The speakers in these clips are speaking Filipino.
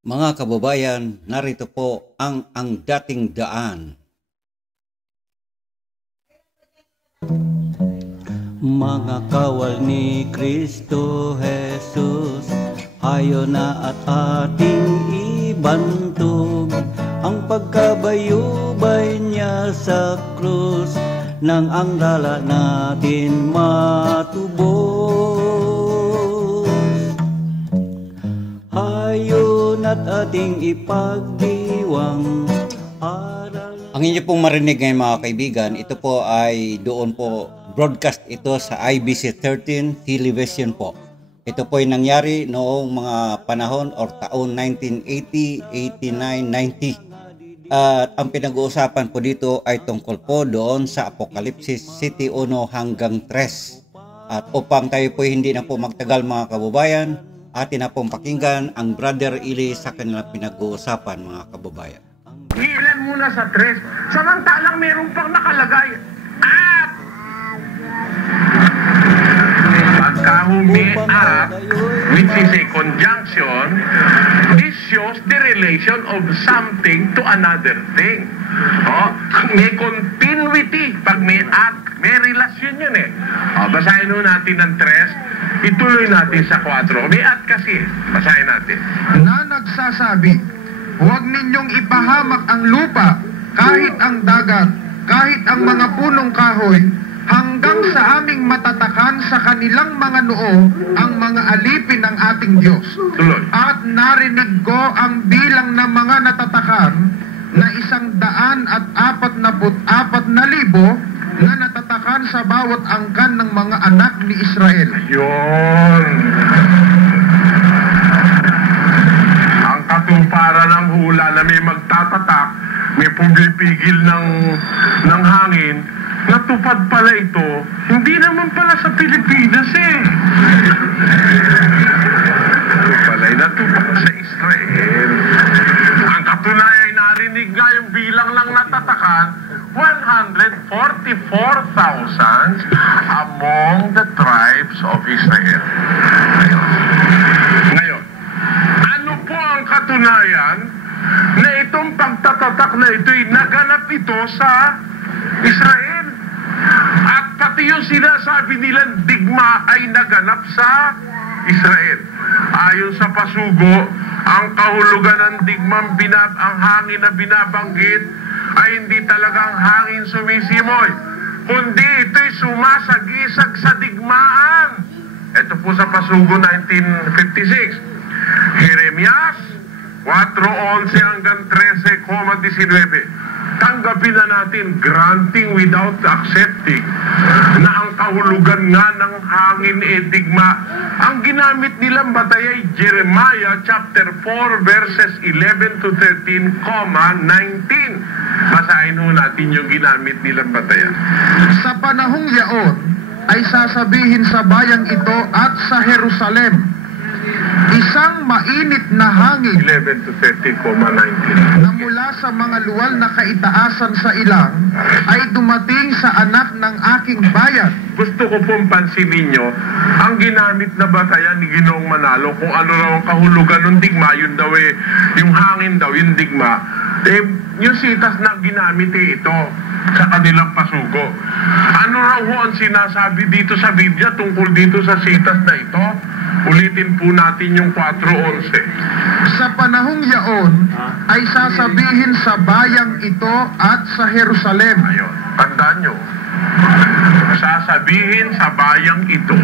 Mga kababayan, narito po ang dating daan. Mga kawal ni Kristo Jesus, hayo na at ating ibantog ang pagkabayubay niya sa krus, nang ang dala natin matubos. Hayo na't ating ipagdiwang aral. Ang inyo pong marinig ngayon mga kaibigan, ito po ay doon po broadcast ito sa IBC 13 television po. Ito po ay nangyari noong mga panahon or taon 1980, 89, 90. At ang pinag-uusapan po dito ay tungkol po doon sa Apokalipsis City 1 hanggang 3. At upang tayo po hindi na po magtagal mga kababayan, atin na pong pakinggan ang Brother Ili sa kanilang pinag-uusapan mga kababayan. Ilan muna sa 3, samantalang meron pang nakalagay at pagkahumi at, which is a conjunction, this shows the relation of something to another thing. May continuity pag may at, may relasyon yun eh. Basahin nun natin ng 3, ituloy natin sa 4. May at kasi, basahin natin. Na nagsasabi, huwag ninyong ipahamak ang lupa, kahit ang dagat, kahit ang mga punong kahoy, hanggang sa aming matatakan sa kanilang mga noo ang mga alipin ng ating Diyos. Tuloy. At narinig ko ang bilang ng mga natatakan na 144,000 na natatakan sa bawat angkan ng mga anak ni Israel. Yun. Ang katumparan ng hula na may magtatatak, may pumipigil ng hangin, natupad pala ito, hindi naman pala sa Pilipinas eh. Ito pala ay natupad sa Israel. Ang katunayan, narinig nga yung bilang lang natatakan, 144,000 among the tribes of Israel. Ngayon, ano po ang katunayan na itong pagtatatak na ito'y naganap ito sa Israel? At pati yung sinasabi nilang digma ay naganap sa Israel. Ayon sa pasugo, ang kahulugan ng digmang ang hangin na binabanggit ay hindi talagang hangin sumisimoy, kundi ito'y sumasagisag sa digmaan. Ito po sa pasugo 1956. Jeremias 4:11 hanggang 13:19. Tanggapin na natin, granting without accepting, na ang kahulugan nga ng hangin e digma. Ang ginamit nilang batay ay Jeremiah chapter 4 verses 11 to 13, 19. Basahin ho natin yung ginamit nilang batayan. Sa panahong yaon ay sasabihin sa bayang ito at sa Jerusalem, isang mainit na hangin 11 to 13, 19. na mula sa mga luwal na kaitaasan sa ilang ay dumating sa anak ng aking bayan. Gusto ko pong pansinin nyo, ang ginamit na batayan ni Ginoong Manalo, kung ano raw ang kahulugan ng digma, yun daw eh, yung hangin daw, yung digma, eh, yung sitas na ginamit eh ito sa kanilang pasugo. Ano raw ho ang sinasabi dito sa Biblia tungkol dito sa sitas na ito? Ulitin po natin yung 4:11. Sa panahong yaon ay sasabihin sa bayang ito at sa Jerusalem. Ayun, tandaan nyo. Sasabihin sa bayang ito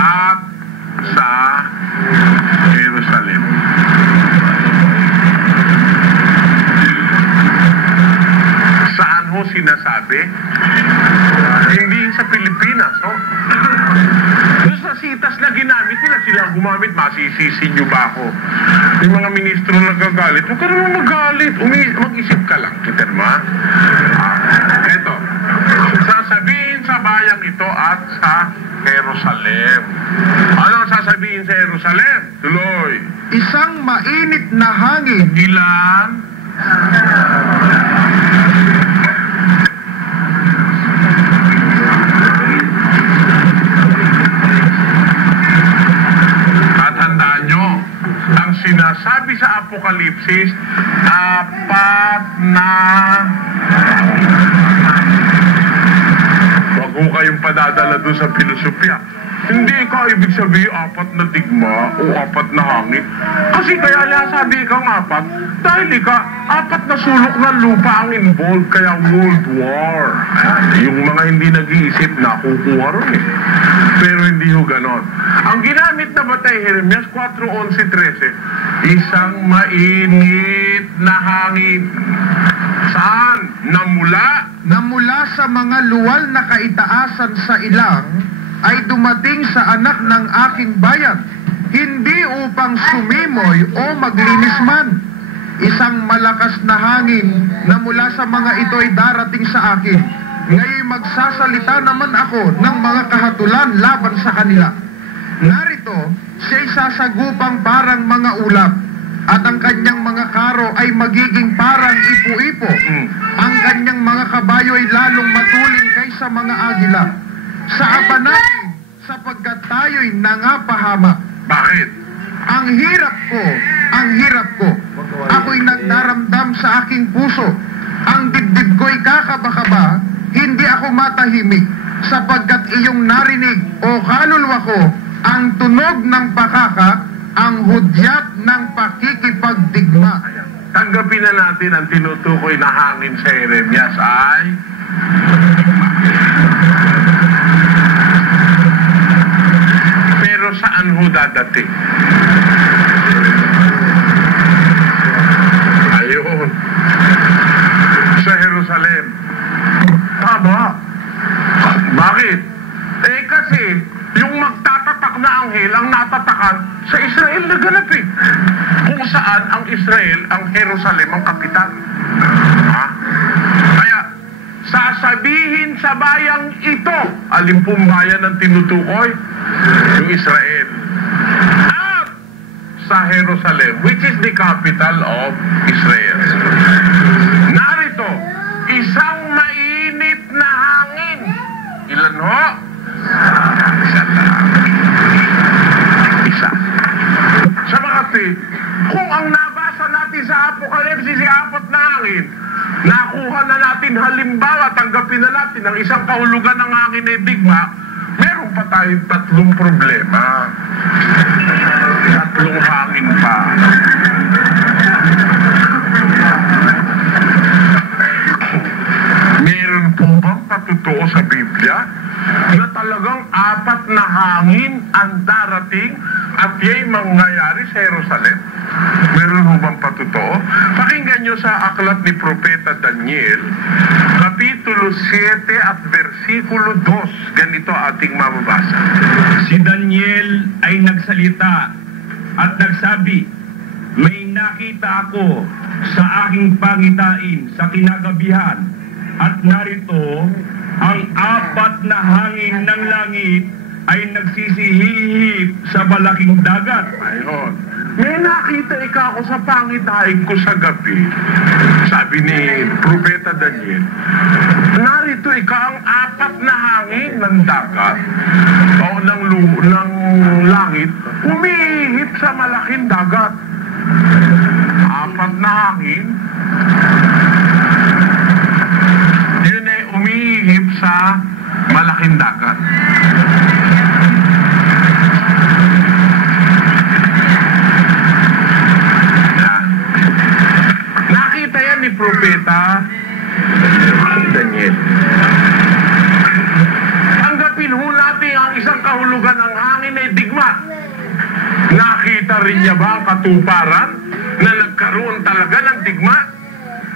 at sa Jerusalem. Saan ho sinasabi? Hindi sa Pilipinas, no? Doon sa sitas na ginamit nila, sila gumamit, masisisi nyo ba ako? Yung mga ministro nagagalit, huwag ka naman magalit, mag-isip ka lang, kiterma. Eto, sasabihin sa bayang ito at sa Jerusalem. Ano ang sasabihin sa Jerusalem? Tuloy. Isang mainit na hangin. Ilan? sinasabi sa Apokalipsis, apat na... Huwag ko kayong padadala doon sa filosofya. Hindi ka ibig sabihin apat na digma o apat na hangin. Kasi kaya sabi kang apat, dahil apat na sulok ng lupa ang involved, kaya World War. Yung mga hindi nag-iisip, nakukuha ron eh. Pero hindi ho ganon. Ang ginamit na batay Jeremias 4:11-13, isang mainit na hangin. Saan? Namula sa mga luwal na kaitaasan sa ilang, ay dumating sa anak ng aking bayan, hindi upang sumimoy o maglinis man. Isang malakas na hangin na mula sa mga ito ay darating sa akin. Ngayon magsasalita naman ako ng mga kahatulan laban sa kanila. Narito, siya'y sasagupang parang mga ulap, at ang kanyang mga karo ay magiging parang ipo-ipo. Ang kanyang mga kabayo ay lalong matulin kaysa mga agila. Sa natin, sapagkat tayo'y nangapahamak. Bakit? Ang hirap ko. Ako'y nagdaramdam sa aking puso. Ang dibdib ko'y kakaba-kaba, hindi ako matahimik, sapagkat iyong narinig, o kaluluwa ko, ang tunog ng pakaka, ang hudyat ng pakikipagdigma. Tanggapin na natin ang tinutukoy na hangin sa Jeremias ay... Pero saan ho dadating? Ayun. Sa Jerusalem. Tama. Bakit? Kasi yung magtatatak na anghel ang natatakan sa Israel na ganap eh. Kung saan ang Israel, ang Jerusalem, ang kapital. Kaya, sasabihin sa bayang ito, alin pong bayan ang tinutukoy? Yung Israel. At sa Jerusalem, which is the capital of Israel. Narito, isang mainit na hangin. Ilan ho? Isa. Sa makati, kung ang nabasa natin sa Apokalipsis ay apat na hangin, nakuha na natin halimbawa, tanggapin na natin ang isang kahulugan ng hangin ay digma, meron pa tayong tatlong problema. Tatlong hangin pa. Meron po bang patotoo sa Biblia na talagang apat na hangin ang darating at ya'y mangyayari sa Jerusalem? Meron ho bang patotoo? Pakinggan nyo sa aklat ni Propeta Daniel, Kapitulo 7 at versikulo 2. Ganito ating mababasa. Si Daniel ay nagsalita at nagsabi, may nakita ako sa aking pangitain sa kinagabihan, at narito ang apat na hangin ng langit ay nagsisihihip sa malaking dagat. Ayun. May nakita ako sa pangitain ko sa gabi. Sabi ni Propeta Daniel, narito ang apat na hangin ng dagat o ng langit, umihip sa malaking dagat. Apat na hangin, yun ay umihip sa malaking dagat. Nakita yan ni Propeta Daniel. Tanggapin ho natin ang isang kahulugan ng hangin ay digma. Nakita rin niya ba ang katuparan na nagkaroon talaga ng digma?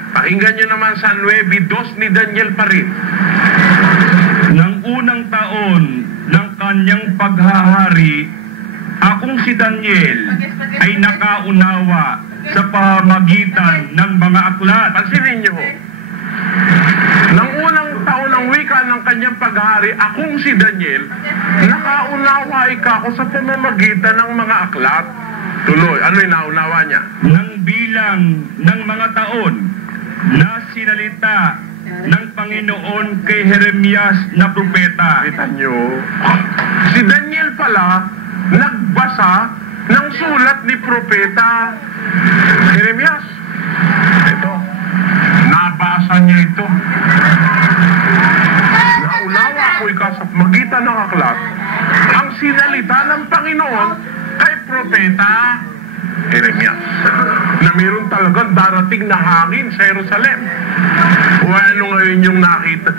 Pakinggan nyo naman sa 9:2 ni Daniel pa rin. Nang unang taon ng kanyang paghahari, akong si Daniel ay nakaunawa sa pamamagitan ng mga aklat. Pansinin nyo ho. Nang unang taon ng wika ng kanyang paghahari, akong si Daniel, nakaunawa ako sa pamamagitan ng mga aklat. Tuloy, ano yung naunawa niya? Nang bilang ng mga taon na sinalita ng Panginoon kay Jeremias na propeta. Kita nyo, si Daniel pala nagbasa ng sulat ni Propeta Jeremias. Ito, nabasa niya ito. Naunawa ako'y kasap magitan ng aklat ang sinalita ng Panginoon kay Propeta Jeremias na mayroon talagang darating na hangin sa Jerusalem. O ano ngayon yung nakita,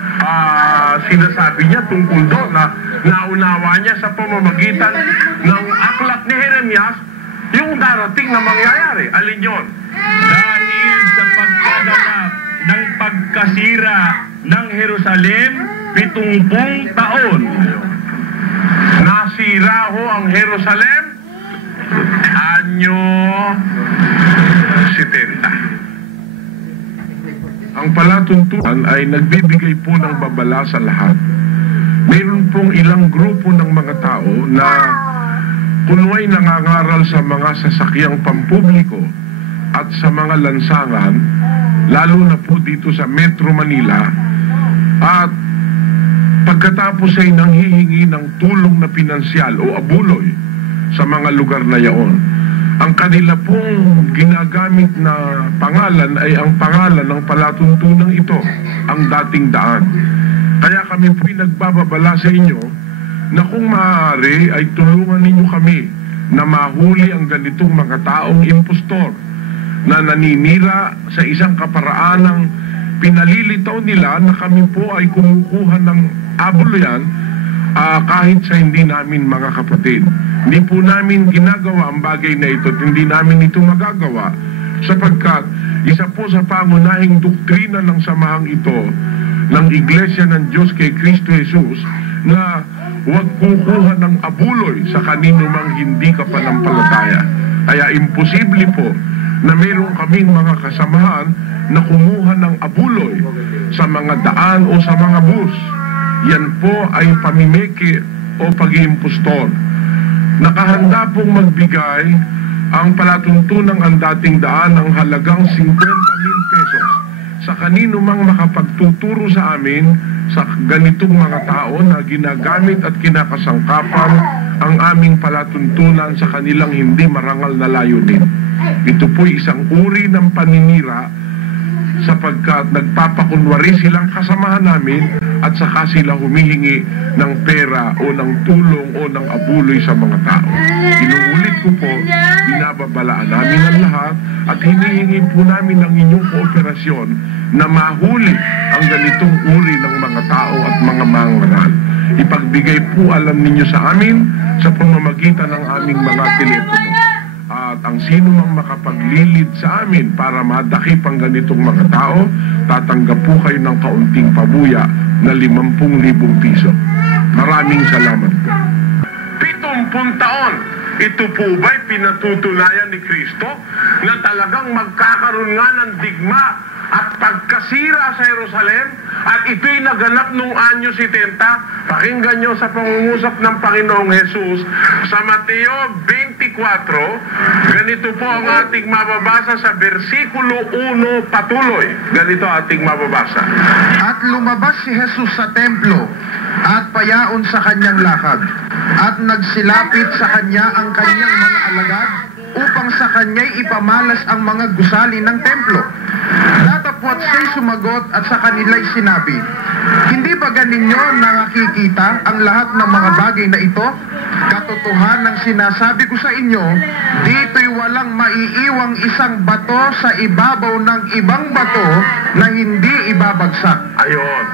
sinasabi niya tungkol doon na naunawa niya sa pamamagitan ng aklat ni Jeremias yung darating na mangyayari. Alin yun? Dahil sa pagkaganap ng pagkasira ng Jerusalem, 70 taon. Nasira ho ang Jerusalem, anyo 70. Ang palatuntunan ay nagbibigay po ng babala sa lahat. Mayroon pong ilang grupo ng mga tao na kunway nangangaral sa mga sasakyang pampubliko at sa mga lansangan, lalo na po dito sa Metro Manila, at pagkatapos ay nanghihingi ng tulong na pinansyal o abuloy sa mga lugar na yaon. Ang kanila pong ginagamit na pangalan ay ang pangalan ng palatuntunang ito, ang dating daan. Kaya kami po'y nagbababala sa inyo na kung maaari ay tulungan ninyo kami na mahuli ang ganitong mga taong impostor na naninira sa isang kaparaanang pinalilitaw nila na kami po ay kumukuha ng abuluyan kahit sa hindi namin mga kapatid. Hindi po namin ginagawa ang bagay na ito at hindi namin ito magagawa sapagkat isa po sa pangunahing doktrina ng samahang ito ng Iglesia ng Diyos kay Kristo Jesus na huwag kukuha ng abuloy sa kanino mang hindi kapanampalataya. Kaya imposible po na mayroon kaming mga kasamahan na kumuha ng abuloy sa mga daan o sa mga bus. Yan po ay pamimiki o pag-iimpostor. Nakahanda pong magbigay ang palatuntunang ang dating daan ng halagang 50,000 pesos sa kanino mang makapagtuturo sa amin sa ganitong mga tao na ginagamit at kinakasangkapan ang aming palatuntunan sa kanilang hindi marangal na layunin. Ito po'y isang uri ng paninira sapagkat nagpapakunwari silang kasamahan namin at saka sila humihingi ng pera o ng tulong o ng abuloy sa mga tao. Inuulit ko po, binababalaan namin ang lahat at hinihingi po namin ang inyong kooperasyon na mahuli ang ganitong uri ng mga tao at mga mangangaral. Ipagbigay po alam ninyo sa amin sa pamamagitan ng aming mga telepono. At ang sino mang makapaglilid sa amin para madakip ang ganitong mga tao, tatanggap po kayo ng kaunting pabuya na 50,000 piso. Maraming salamat po. 70 taon, ito po ba'y pinatutunayan ni Kristo na talagang magkakaroon nga ng digma at pagkasira sa Jerusalem at ito'y naganap nung anyo 70? Pakinggan nyo sa pangungusap ng Panginoong Jesus sa Mateo 24. Ganito po ang ating mababasa sa versikulo 1 patuloy. Ganito ating mababasa. At lumabas si Jesus sa templo at payaon sa kanyang lakad at nagsilapit sa kanya ang kanyang mga alagad upang sa kanya'y ipamalas ang mga gusali ng templo. Datapwat siya'y sumagot at sa kanila'y sinabi, hindi ba ganinyo nakikita ang lahat ng mga bagay na ito? Katotohanan ng sinasabi ko sa inyo, dito'y walang maiiwang isang bato sa ibabaw ng ibang bato na hindi ibabagsak. Ayon.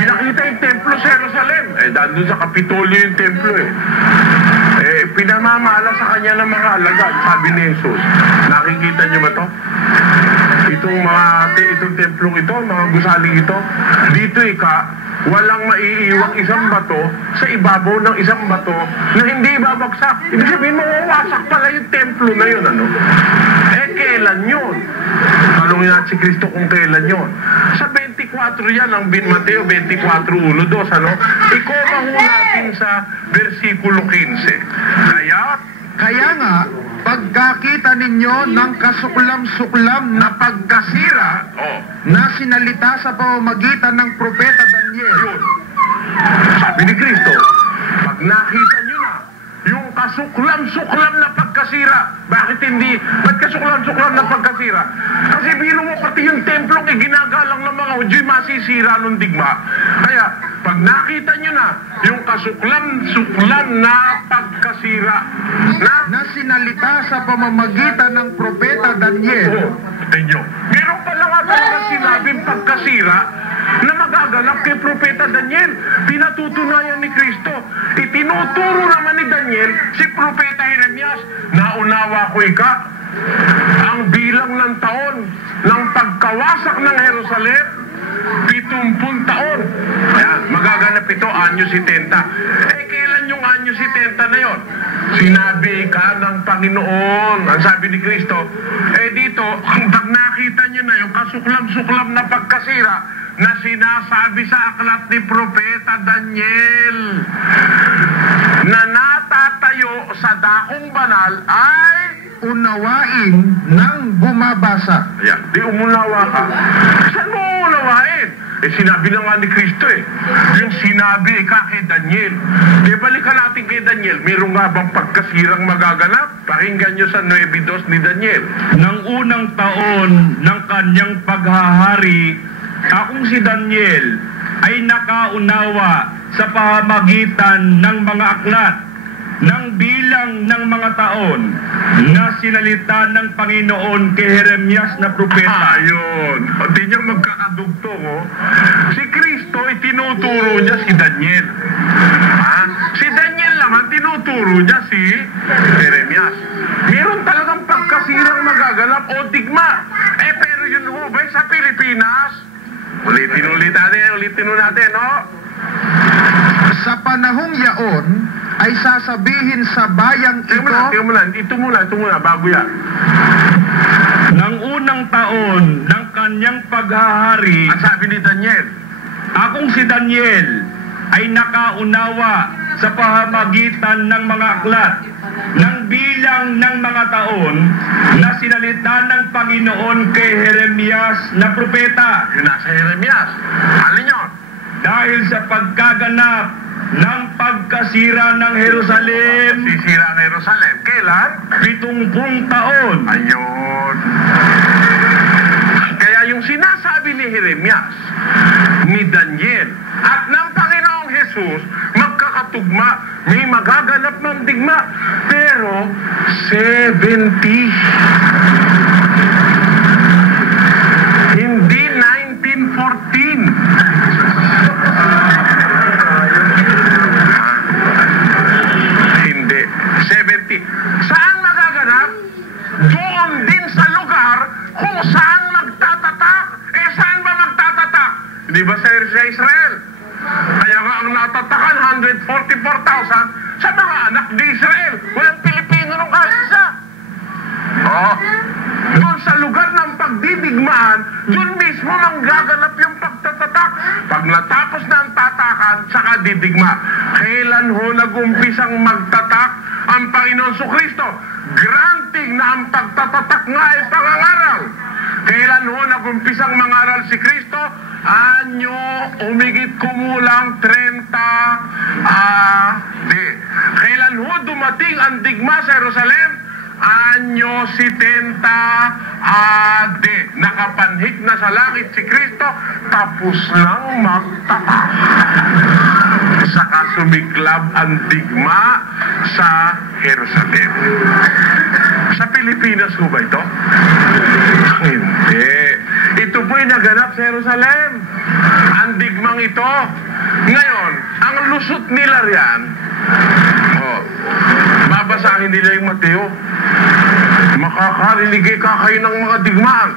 Pinakita yung templo sa Jerusalem. Dandun sa Kapitolyo yung templo pinamamala sa kanya ng mga alagad, sabi ni Jesus. Nakikita niyo ba to? Itong templong ito, mga gusaling ito, dito walang maiiwang isang bato sa ibabaw ng isang bato na hindi babagsak. Ibig sabihin, mawawasak pala yung templo na yun, ano? Kailan yun? Tanungin natin si Kristo kung kailan yun. Sa 24 yan, ang Mateo 24:1-2, ano? Ikoma ho natin sa versikulo 15. Kaya nga, pagkakita ninyo ng kasuklam-suklam na pagkasira na sinalita sa pamamagitan ng propeta Daniel. Yun. Sabi ni Kristo, pag nakita nyo na yung kasuklam-suklam na pagkasira. Bakit hindi? Ba't kasuklam-suklam na pagkasira? Kasi biro mo pati yung templong ginagalang ng mga Hudyo masisira nung digma. Kaya, pag nakita nyo na yung kasuklam-suklam na pagkasira na sinalita sa pamamagitan ng propeta Daniel. Tinyo. Meron pala nga talaga sinabing pagkasira na magaganap kay propeta Daniel. Pinatutunayan ni Kristo. Itinuturo naman ni Daniel si propeta Jeremias. Naunawa ko ika, ang bilang ng taon ng pagkawasak ng Jerusalem, 70 taon. Ayan, magaganap ito, anyo 70. Kailan yung anyo 70 na yon? Sinabi ka ng Panginoon. Ang sabi ni Kristo, dito, pag nakita nyo na yung kasuklam-suklam na pagkasira na sinasabi sa aklat ni Propeta Daniel na natatayo sa dakong banal ay unawain ng bumabasa. Ayan, di umunawa ka. Saan mo unawain? Sinabi na nga ni Kristo yung sinabi ka kay Daniel. Balikan natin kay Daniel, meron nga bang pagkasirang magaganap? Pakinggan nyo sa 9:2 ni Daniel. Nang unang taon ng kanyang paghahari, akong si Daniel ay nakaunawa sa pamamagitan ng mga aklat ng bilang ng mga taon na sinalita ng Panginoon kay Jeremias na propeta. Ayun. Hindi niya magkakadugtong, Si Kristo, tinuturo niya si Daniel. Si Daniel naman, tinuturo niya si Jeremias. Meron talagang pagkasirang magaganap o digma. Pero yun ba sa Pilipinas? Ulitin natin, no? Sa panahong yaon, ay sasabihin sa bayang ito. Ito muna, bago yan. Nang unang taon ng kanyang paghahari, Ang sabi ni Daniel, akong si Daniel ay nakaunawa sa pamamagitan ng mga aklat ng bilang ng mga taon na sinalita ng Panginoon kay Jeremias na propeta. yun nasa Jeremias. Alin yun? Dahil sa pagkaganap ng pagkasira ng Jerusalem, Sisira ang Jerusalem. Kailan? 70 taon. Ayun. Kaya yung sinasabi ni Jeremias, ni Daniel, at ng Panginoong Jesus, magkakatugma, may magaganap ng digma, pero 70. Hindi 1914. Hindi. 70. Saan magaganap? Doon din sa lugar kung saan magtatatak. Saan ba magtatatak? Di ba sa Israel? Kaya nga ang natatakan, 144,000 sa mga anak ni Israel. Walang Pilipino nung kasisa. Doon sa lugar ng pagdidigmaan, doon mismo manggaganap yung pagtatatak. Pag natapos na ang tatakan, saka didigma. Kailan ho nag-umpisang magtatak ang Panginoon Kristo? Granting na ang pagtatatak nga ay pangangaral. Kailan ho nag-umpisang mangaral si Kristo? Anyo, umigit kumulang 30 AD. Kailan ho dumating ang digma sa Jerusalem? Anyo 70 AD. Nakapanhik na sa langit si Kristo, tapos lang magtatak. Saka sumiklab ang digma sa Jerusalem. Sa Pilipinas ho ba ito? Hindi. Ito po'y naganap sa Jerusalem. Ang digmang ito. Ngayon, ang lusot nila riyan, babasahin nila yung Mateo. Makakarinig ka kayo ng mga digmaan.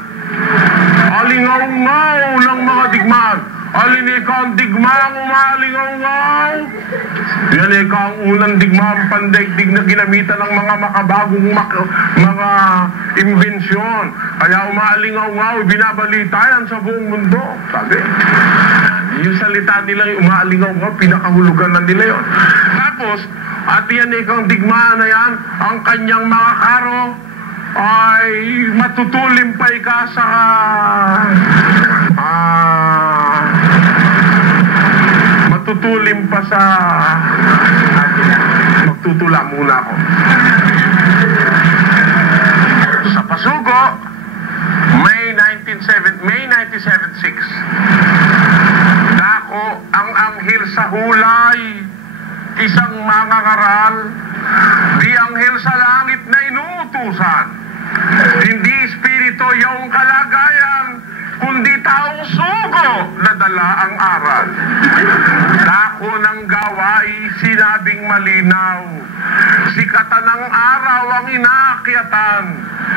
Alingaw-ngaw ng mga digmaan. Alin ikaw ang digmaang umalingaw-ngaw? Yan ikaw ang unang digmaang pandaigdig na ginamitan ng mga makabagong mga imbensyon. Kaya umalingaw-ngaw, binabalita yan sa buong mundo. Sabi, yung salita nila yung umalingaw-ngaw, pinakahulugan na nila yun. Tapos, at yan ikaw ang digmaan na yan, ang kanyang mga karo ay matutulimpay ka sa matutulim pa sa magtutula muna ako. Sa Pasugo, May 1976. Dako ang anghel sa hulay, isang mangangaral, di anghel sa langit na inuutusan. Hindi espiritu yung kalagayan, kundi taong sugo na dala ang aral. Dako ng gawai, sinabing malinaw, sikatan ng araw ang inaakyatan.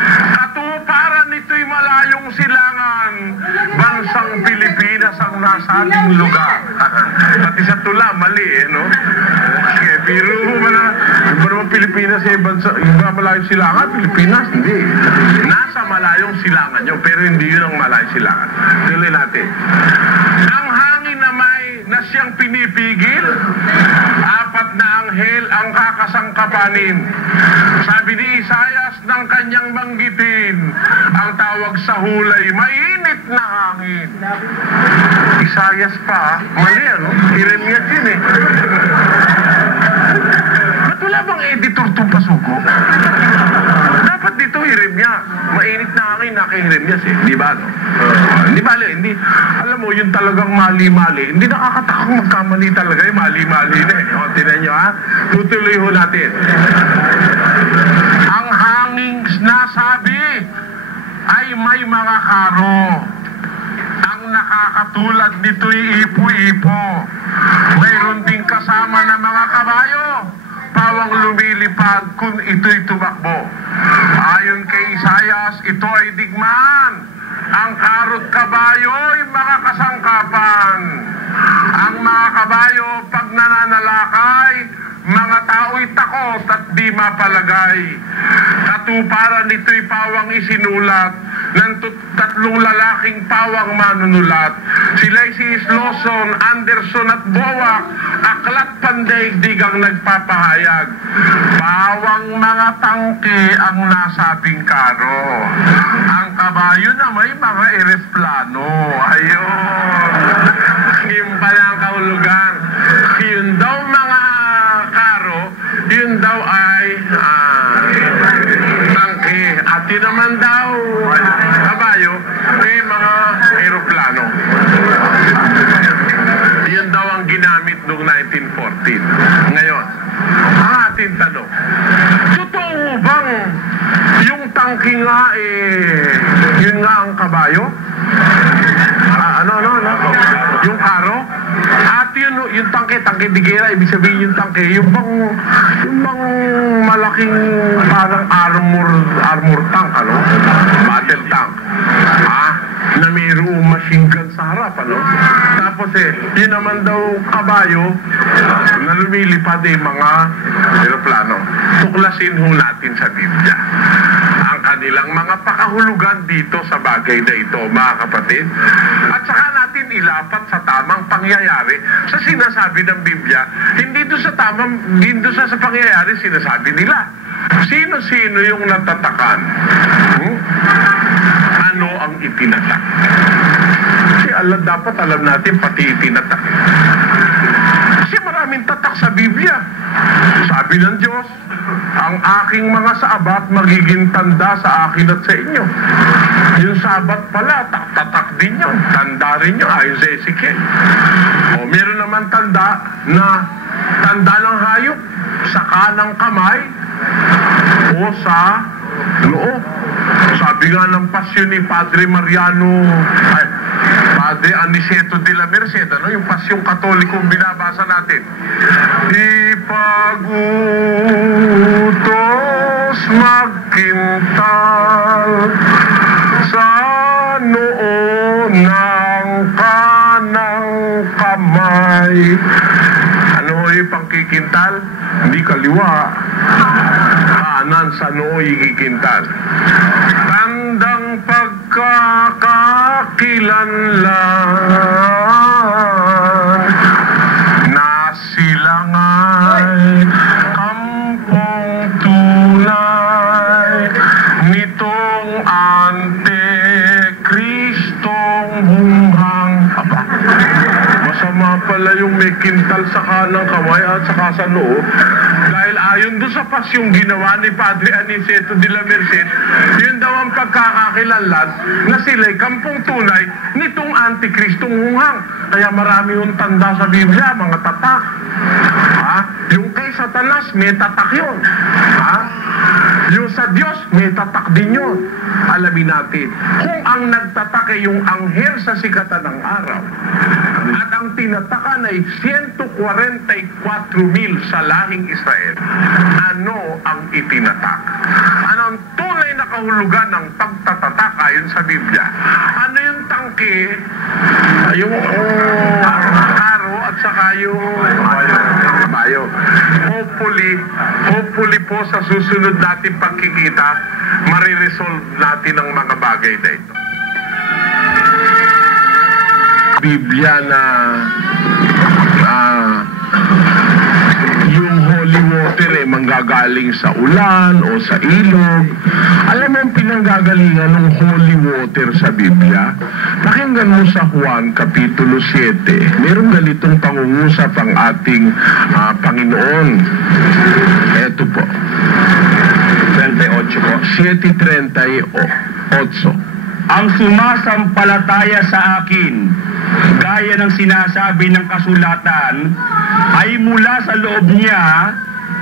Katuparan nito'y malayong silangan, bansang Pilipinas ang nasabing lugar. Pati sa tula, mali no? Okay, pero ba naman Pilipinas bansa, iba malayong silangan? Pilipinas, hindi. Nasa malayong silangan yun, pero hindi yun ang malayong silangan. Tuloy natin. Ang hangin na na siyang pinipigil, apat na anghel ang kakasangkapanin. Sabi ni Isayas ng kanyang banggitin, ang tawag sa hulay, mainit na hangin. Isayas pa, mali ano? Jeremias yun eh. Ba't wala bang editor itong Pasugo? Dapat dito Jeremias, mainit na hangin na kay Jeremias eh, di ba no? Hindi mali, hindi. Alam mo, yung talagang mali-mali, hindi nakakatakang magkamali talaga yung mali-mali na eh. O, tinan nyo ha, tutuloy ho natin. Ang hanging nasabi ay may mga karo. Ang nakakatulad nito'y ipo-ipo. Mayroon ding kasama ng mga kabayo, pawang lumilipad kung ito'y tumakbo. Ayon kay Isayas, ito ay digmaan. Ang karot kabayo ay mga kasangkapan. Ang mga kabayo pag nananalakay, mga tao'y takot at di mapalagay. Katuparan nito'y pawang isinulat ng tatlong lalaking pawang manunulat. Sila'y si Lawson, Anderson at Boak, aklat pandaigdigang nagpapahayag. Pawang mga tangke ang nasabing karo. Ang kabayo na may mga ereplano. Ayun. Yung pala ang kahulugan. Yun daw mga karo, yun daw ay tangke. At yun naman daw kabayo, may mga eroplano. Yun daw ang ginamit noong 1914. Ngayon, ang ating tanong, totoo bang yung tangke nga yun nga ang kabayo? Yung karo? At yung tangke digera, ibig sabihin yung tangke, yung bang malaking parang armor tank, ano? Battle tank. Na mayroong machine gun sa harap, ano? Tapos yun naman daw kabayo na lumilipad mga aeroplano. Tuklasin ho natin sa Biblia ang kanilang mga pakahulugan dito sa bagay na ito, mga kapatid. At saka natin ilapat sa tamang pangyayari sa sinasabi ng Biblia. Hindi doon sa pangyayari sinasabi nila. Sino-sino yung natatakan? Ano ang itinatak? Kasi dapat alam natin pati itinatak. Kasi maraming tatak sa Biblia. Sabi ng Diyos, ang aking mga saabat magiging tanda sa akin at sa inyo. Yung sabat pala, tatak din yun. Tanda rin yun, ayon sa Ezekiel. O meron naman tanda ng hayop sa kanang kamay o sa loob. Sabi nga ng pasyon ni Padre Padre Aniceto de la Merced, yung pasyong katolikong binabasa natin. Ipagutos magkintal sa noo ng kanang kamay. Ano yung pangkikintal? Hindi kaliwa. Kanan sa noo ikikintal. Tandang pagkakakilanlan na sila nga'y kampong tunay nitong Antekristong bunghang. Masama pala yung may kintal sa kanang kamay at saka sa noo. Dahil ayon doon sa pasyong ginawa ni Padre Aniceto de la Merced, yun daw ang pagkakakilanlan na sila'y kampong tunay nitong Antikristong hunghang. Kaya marami yung tanda sa Biblia, mga tatak. Yung kay Satanas, may tatak yun. Yung sa Diyos, may tatak din yun. Alamin natin, kung ang nagtatak ay yung anghel sa sikatan ng araw, at ang tinatakan ay 144,000 sa lahing Israel, ano ang itinatak? Ano ang tunay na kahulugan ng pagtatatak ayon sa Biblia? Ano yung tangke, yung karo at saka yung bayo? Hopefully po sa susunod natin pagkikita, mariresolve natin ang mga bagay na ito. Biblia na yung holy water ay manggagaling sa ulan o sa ilog. Alam mo ang pinanggagalingan ng holy water sa Biblia? Pakinggan mo sa Juan Kapitulo 7. Meron ganitong pangungusap ang ating Panginoon. Ito po. 38 po. 7:38. Ang sumasampalataya sa akin, gaya ng sinasabi ng kasulatan, ay mula sa loob niya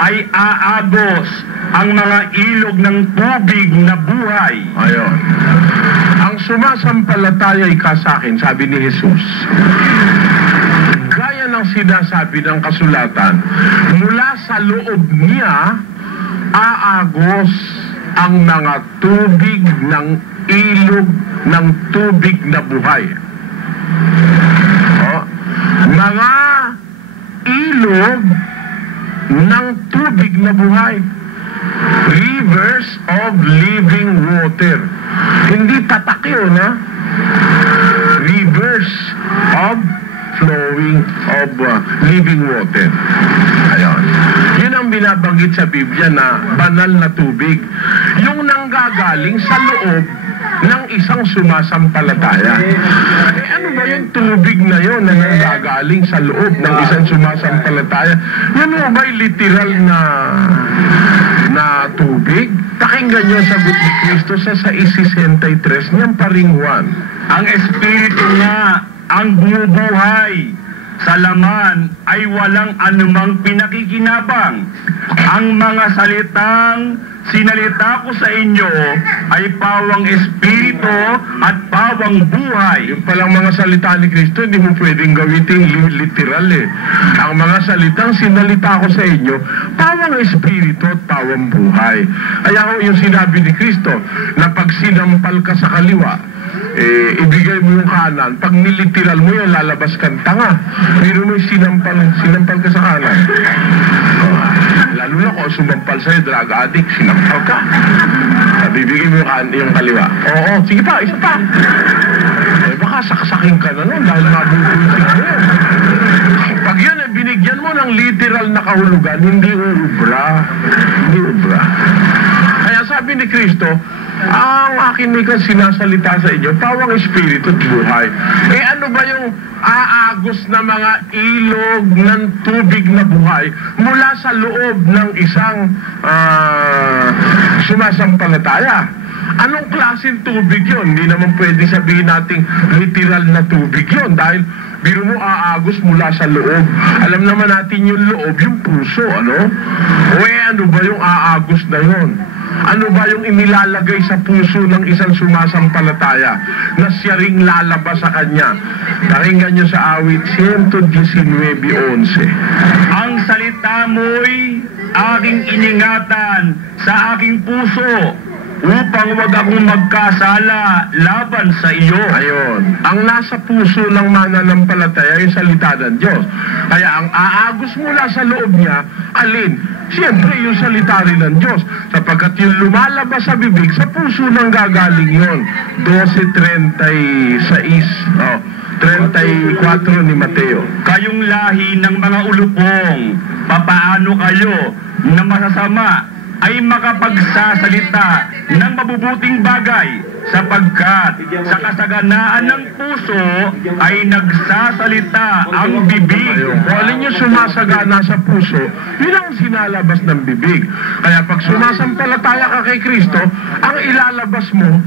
ay aagos ang mga ilog ng tubig na buhay. Ayon. Ang sumasampalataya ay ka sa akin, sabi ni Jesus. Gaya ng sinasabi ng kasulatan, mula sa loob niya aagos ang mga tubig ng ilog ng tubig na buhay. Mga ilog ng tubig na buhay. Rivers of living water. Hindi tatak yun, ha? Rivers of flowing of living water. Ayan. Yun ang binabanggit sa Biblia na banal na tubig. Yung nanggagaling sa loob ng isang sumasampalataya. Ano ba yung tubig na yun na nanggagaling sa loob ng isang sumasampalataya? Yan mo ba yung literal na tubig? Pakinggan nyo sagot ni Cristo sa 6:63 niyang paringwan. Ang Espiritu nga ang bumubuhay. Sa laman ay walang anumang pinakikinabang. Ang mga salitang sinalita ko sa inyo ay pawang espiritu at pawang buhay. Yung palang mga salita ni Kristo, hindi mo pwedeng gawitin literal eh. Ang mga salitang sinalita ko sa inyo, pawang espiritu at pawang buhay. Kaya ho yung sinabi ni Kristo, na pag sinampal ka sa kaliwa, ibigay mo yung kanan. Pag niliteral mo yun, lalabas kang tanga. Pero mo sinampal ka sa kanan. Lalo na kung sumampal sa'yo, drug addict, sinampal ka. Bibigay mo yung kaliwa. Oo, sige pa, isa pa. Baka saksakin ka na nun dahil mabubuisig mo yun. Pag yun, binigyan mo ng literal na kahulugan, hindi ubra. Hindi ubra. Kaya sabi ni Kristo, ang akin may sinasalita sa inyo, pawang espiritu at buhay. Ano ba yung aagos na mga ilog ng tubig na buhay mula sa loob ng isang sumasampalataya? Anong klaseng tubig yun? Hindi naman pwede sabihin nating literal na tubig yun dahil biro mo aagos mula sa loob. Alam naman natin yung loob, yung puso, ano? Ano ba yung aagos na yun? Ano ba yung inilalagay sa puso ng isang sumasampalataya na siya ring lalabas sa kanya? Pakinggan nyo sa awit 119:11. Ang salita mo'y aking iningatan sa aking puso upang wag akong magkasala laban sa iyo. Ayon. Ang nasa puso ng mananampalataya ay salita ng Diyos. Kaya ang aagos mula sa loob niya, alin? Siyempre yung salita rin ng Diyos. Sapagkat yung lumalabas sa bibig, sa puso nang gagaling yun. 12:36. 34 ni Mateo. Kayong lahi ng mga ulupong, papaano kayo na masasama ay makapagsasalita ng mabubuting bagay, sapagkat sa kasaganaan ng puso ay nagsasalita ang bibig. Kung alin yung sumasagana sa puso, yun ang sinalabas ng bibig. Kaya pag sumasampalataya ka kay Kristo, ang ilalabas mo,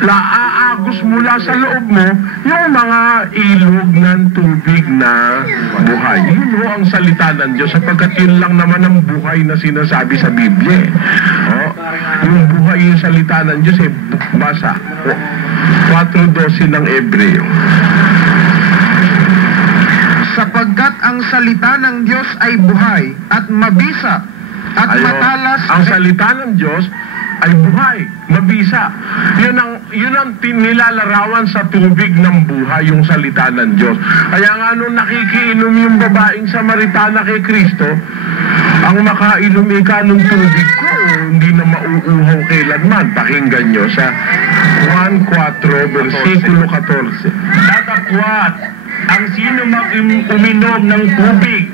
aagos mula sa loob mo, yung mga ilog ng tubig na buhay. Yun ho ang salita ng Diyos, sapagkat yun lang naman ang buhay na sinasabi sa Biblia. Yung buhay yung salita ng Diyos, basa 4:12 ng Hebreo. Sapagkat ang salita ng Diyos ay buhay at mabisa at matalas. Ang salita ng Diyos ay buhay, mabisa. Yun ang nilalarawan sa tubig ng buhay, yung salita ng Diyos. Kaya nga nung nakikiinom yung babaeng Samaritana kay Kristo, ang makainom ika ng tubig ko, hindi na mauuhaw kailanman. Pakinggan nyo sa 1:4, versikulo 14. Tatakwat ang sino mang uminom ng tubig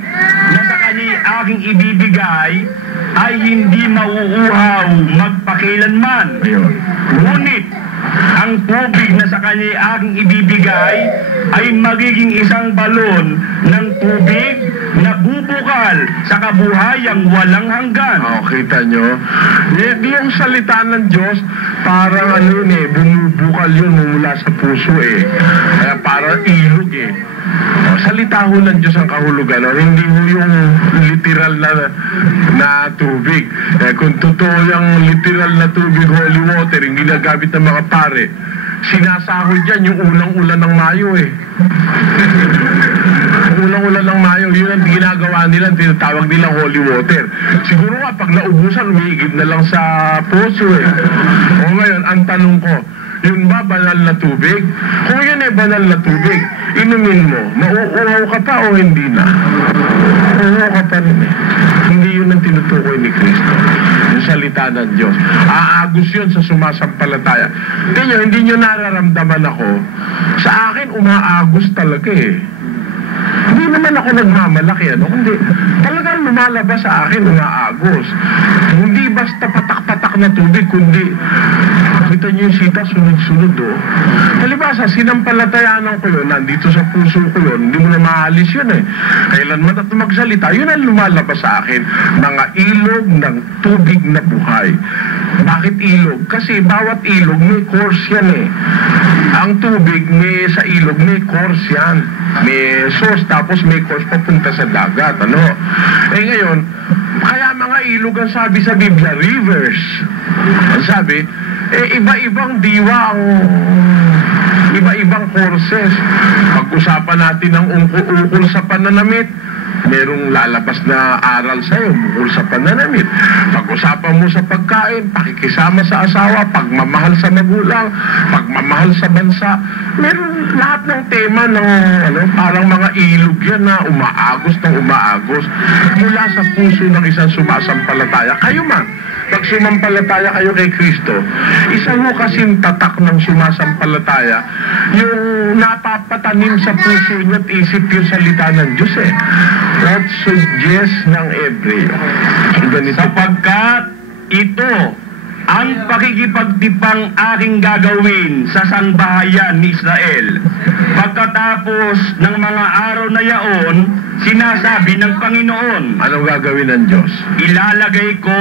na sa kanya aking ibibigay ay hindi mauuhaw magpakailanman. Ngunit ang tubig na sa kanya aking ibibigay ay magiging isang balon ng tubig na bubukal sa kabuhayang walang hanggan. Kita nyo? Yung salita ng Diyos, parang bumubukal yun mula sa puso Kaya parang ilog salita ho ng Diyos ang kahulugan. Hindi ho yung literal na tubig. Kung totoo yung literal na tubig, holy water, yung ginagamit ng mga pare, sinasahod yan yung unang ulan ng Mayo unang ulan ng Mayo, yun ang ginagawa nila, tinatawag nilang holy water. Siguro nga, pag naubusan, umiigib na lang sa puso O ngayon, ang tanong ko, yun ba banal na tubig? Kung yun banal na tubig, inumin mo, mauuhaw ka pa o hindi na? Mauuhaw ka pa rin Hindi yun ang tinutukoy ni Kristo. Yung salita ng Diyos. Aagos yun sa sumasampalataya. Hindi nyo nararamdaman ako. Sa akin, umaagos talaga Hindi naman ako nagmamalaki, kundi talagang lumalabas sa akin, umaagos. Hindi basta patak-patak na tubig, kundi kita niyo yung sita, sunod-sunod Halibasa, sinampalatayaan ko yun, nandito sa puso ko yun, hindi mo na maalis yun Kailanman at magsalita, yun ang lumalabas sa akin, mga ilog ng tubig na buhay. Bakit ilog? Kasi bawat ilog may course yan Ang tubig sa ilog may course yan. May source, tapos may course papunta sa dagat. Ngayon, kaya mga ilog ang sabi sa Biblia, rivers. Ang sabi, iba-ibang diwa ang iba-ibang courses. Pag-usapan natin ang ukol sa pananamit, merong lalabas na aral sa'yo ukol sa pananamit. Pag-usapan mo sa pagkain, pakikisama sa asawa, pagmamahal sa magulang, pagmamahal sa bansa, meron lahat ng tema ng parang mga ilog yan na umaagos ng umaagos mula sa puso ng isang sumasampalataya. Kayo man, pag sumampalataya kayo kay Kristo, isa mo kasing tatak ng sumasampalataya, yung napapatanim sa puso niyo at isip yung salita ng Diyos What suggest ng Hebreo? Sapagkat ito ang pakikipagtipang aking gagawin sa sangbahayan ni Israel. Pagkatapos ng mga araw na yaon, sinasabi ng Panginoon, anong gagawin ng Diyos? Ilalagay ko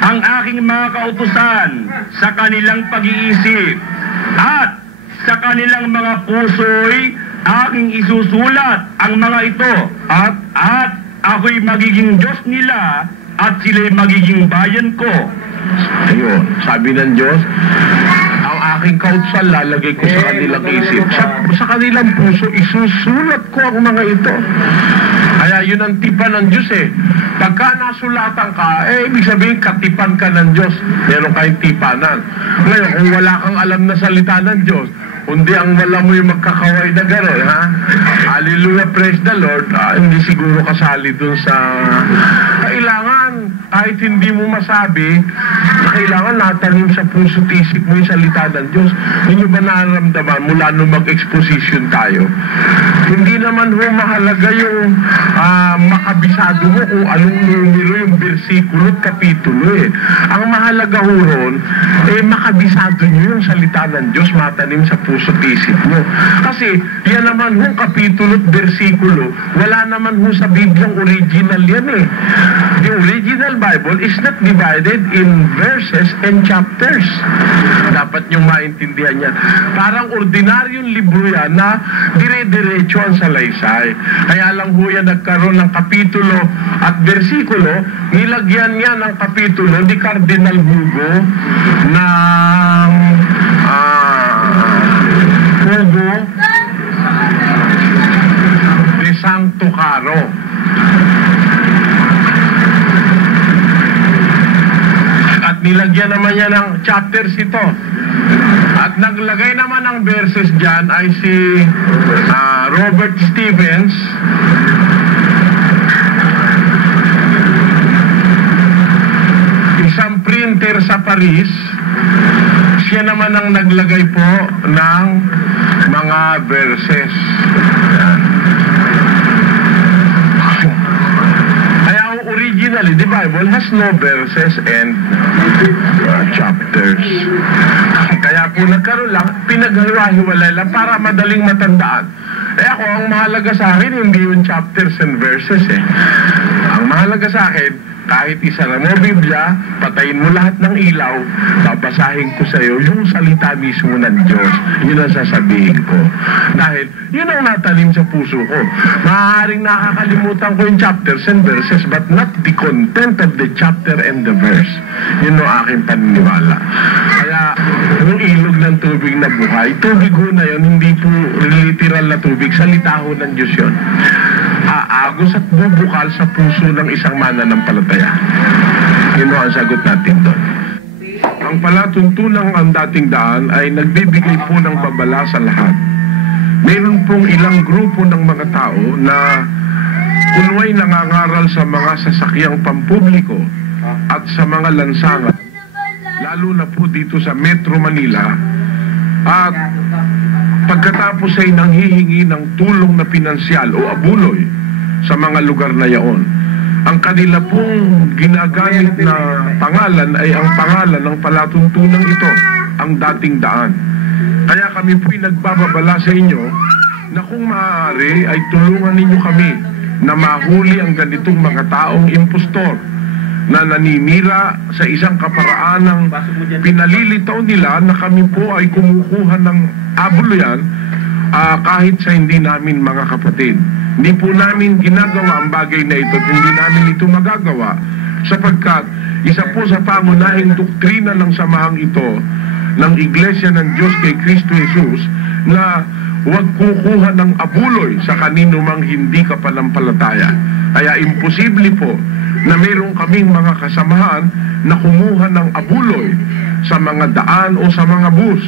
ang aking mga kautusan sa kanilang pag-iisip at sa kanilang mga puso'y aking isusulat ang mga ito at ako'y magiging Diyos nila at sila'y magiging bayan ko. Ayun, sabi ng Diyos, ang aking kautusan lalagay ko sa kanilang isip. Sa kanilang puso, isusulat ko ang mga ito. Kaya yun ang tipan ng Diyos Pagka nasulatan ka, ibig sabihin katipan ka ng Diyos. Meron kayong tipanan. Ngayon, kung wala kang alam na salita ng Diyos, kundi ang wala mo yung magkakaway na gano'n, Hallelujah, praise the Lord. Hindi siguro kasali dun sa kailangan, kahit hindi mo masabi, kailangan ba natanim sa puso isip mo yung salita ng Diyos? Hindi ba nararamdaman mula nung mag-exposition tayo? Hindi naman ho mahalaga yung makabisado mo kung anong numero yung bersikulo at kapitulo eh. Ang mahalaga ho ron, makabisado nyo yung salita ng Diyos, matanim sa puso isip mo. Kasi yan naman ho kapitulo at bersikulo, wala naman ho sa Bibliang original yan eh. The original Bible is not divided in verses and chapters. Dapat nyo maintindihan yan. Parang ordinaryong libro yan na dire-diretso ang salaysay. Kaya lang ho yan nagkaroon ng kapitulo at bersikulo, nilagyan niya ng kapitulo ni Cardinal Hugo ng Hugo de Santo Caro. At nilagyan naman niya ng chapters ito. At naglagay naman ng verses dyan ay si Robert Stevens. Isang printer sa Paris. Siya naman ang naglagay po ng mga verses. Originally, the Bible has no verses and chapters. Kaya po nagkaroon lang, pinaghiwa-hiwalay lang para madaling matandaan. Ako, ang mahalaga sa akin, hindi yung chapters and verses eh. Ang mahalaga sa akin, kahit isa na mo Biblia, patayin mo lahat ng ilaw, babasahin ko sa iyo yung salita mismo ng Diyos. Yun ang sasabihin ko. Dahil, yun ang natanim sa puso ko. Maaaring nakakalimutan ko yung chapters and verses, but not the content of the chapter and the verse. Yun ang aking paniniwala. Kaya, yung ilog ng tubig na buhay, tubig ho na yun, hindi po literal na tubig, salita ho ng Diyos yun. Aagos at bubukal sa puso ng isang mananampalataya. Yun ang sagot natin doon. Ang palatuntunang ang dating daan ay nagbibigay po ng babala sa lahat. Mayroon pong ilang grupo ng mga tao na kunway nangangaral sa mga sasakyang pampubliko at sa mga lansangan, lalo na po dito sa Metro Manila, at pagkatapos ay nanghihingi ng tulong na pinansyal o abuloy sa mga lugar na yaon. Ang kanila pong ginagamit na pangalan ay ang pangalan ng palatuntunang ito, ang dating daan. Kaya kami po'y nagbababala sa inyo na kung maaari ay tulungan ninyo kami na mahuli ang ganitong mga taong impostor na naninira sa isang kaparaanang pinalilitaw nila na kami po ay kumukuha ng abuluyan kahit sa hindi namin mga kapatid. Hindi po namin ginagawa ang bagay na ito at hindi namin ito magagawa sapagkat isa po sa pangunahing doktrina ng samahang ito ng Iglesia ng Diyos kay Kristo Jesus na huwag kukuha ng abuloy sa kanino mang hindi kapanampalataya. Kaya imposible po na mayroong kaming mga kasamahan na kumuha ng abuloy sa mga daan o sa mga bus.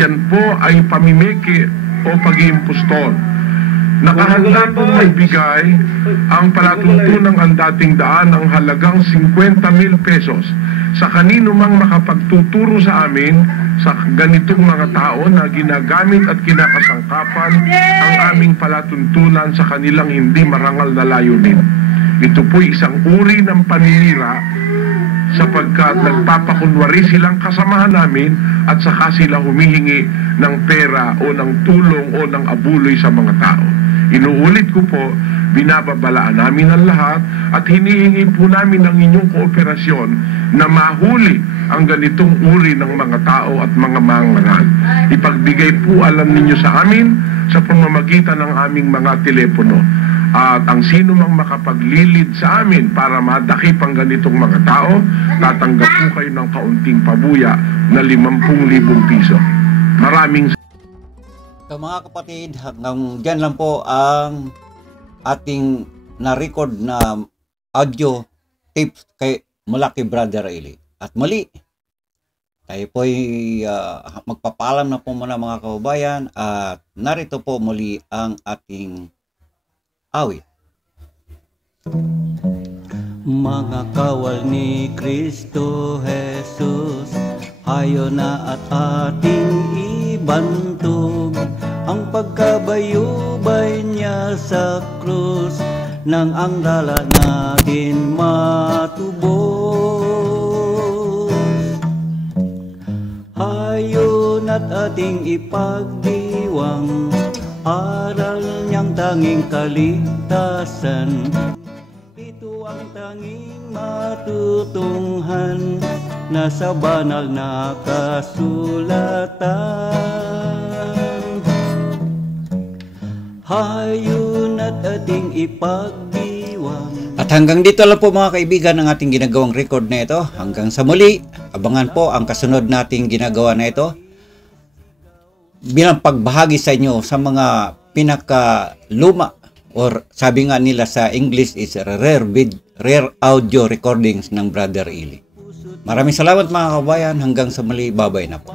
Yan po ay pamimiki o pag-iimpostor. Nakahanda po magbigay ang palatuntunang ang dating daan ng halagang 50,000 pesos sa kanino mang makapagtuturo sa amin sa ganitong mga tao na ginagamit at kinakasangkapan ang aming palatuntunan sa kanilang hindi marangal na layunin. Ito po'y isang uri ng paninira sapagkat nagpapakunwari silang kasamahan namin at saka sila humihingi ng pera o ng tulong o ng abuloy sa mga tao. Inuulit ko po, binababalaan namin ang lahat at hinihingi po namin ang inyong kooperasyon na mahuli ang ganitong uri ng mga tao at mga mangangaral. Ipagbigay po alam ninyo sa amin sa pamamagitan ng aming mga telepono. At ang sino mang makapaglilid sa amin para madakip ang ganitong mga tao, tatanggap po kayo ng kaunting pabuya na 50,000 piso. Maraming So mga kapatid, hanggang dyan lang po ang ating na-record na audio tips mula kay Brother Eli. At muli, tayo po'y magpapaalam na po muna mga kababayan at narito po muli ang ating awit. Mga kawal ni Kristo Jesus, Hayo na at ating ibantog ang pagkabayubay niya sa krus, nang ang dala natin matubos. Hayo na't ating ipagdiwang aral niyang tanging kaligtasan. Ito ang tanging matutunghan na sa banal na kasulatan. Hayo na't ating ipagdiwang. At hanggang dito lang po mga kaibigan ang ating ginagawang record na ito. Hanggang sa muli, abangan po ang kasunod nating ginagawa na ito bilang pagbahagi sa inyo sa mga pinakaluma, or sabi nga nila sa English is rare audio recordings ng Brother Ili. Maraming salamat mga kabayan. Hanggang sa muli, babay na po.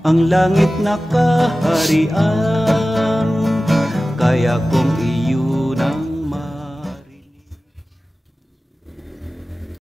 Ang langit na kaharian, kaya kung